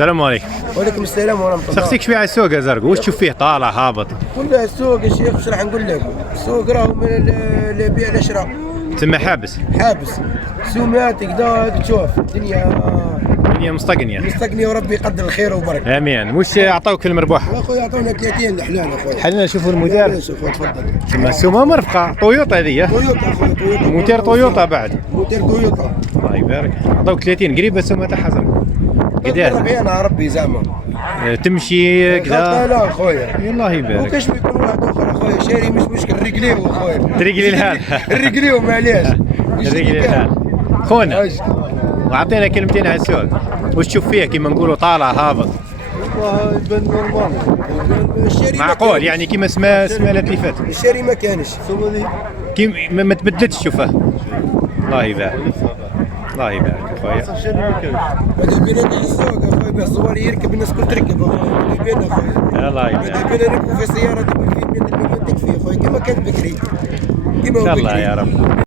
السلام عليكم. وعليكم السلام ورحمة الله. شخصيك شويه على السوق يا زرقو، واش تشوف فيه طالع هابط؟ والله السوق يا شيخ واش راح نقول لك؟ السوق راهو من البيع الشراء. تسمى حابس. حابس سومات كذا تشوف الدنيا مستقنيه مستقنية وربي يقدر الخير وبركة. امين. واش عطاوك في المربوح؟ اخويا عطونا 30 الحلال اخويا. حلنا نشوفوا المدير. شوف تفضل. تسمى السومه مرفقه تويوتا هذه. تويوتا اخويا تويوتا. موتير تويوتا بعد. موتير تويوتا. الله يبارك. عطاوك 30 قريبه السومه تاعها زرقو. قداش؟ ربينا ربي زعما. تمشي كذا. لا اخويا. الله يبارك. وكاش بيكون واحد اخر اخويا شاري مش مشكل رجليه اخويا. تريقلي الحال. رجليه معليش. تريقلي الحال. خونا وعطينا كلمتين على السوق. واش تشوف فيه كيما نقولوا طالع هابط؟ والله يبان نورمال. معقول يعني كيما السمانات اللي فاتت. الشاري ما كانش. كيما ما تبدلتش شوفها. الله يبارك. الله يبارك اخويا. ماذا بينا نروح للسوق اخويا باش الزوار يركب الناس الكل تركب اخويا. ماذا بينا اخويا. الله يبارك. ماذا بينا نركبوا في سيارة تبقى في 100 مليون تكفي اخويا كيما كانت بكري. ان شاء الله يا رب.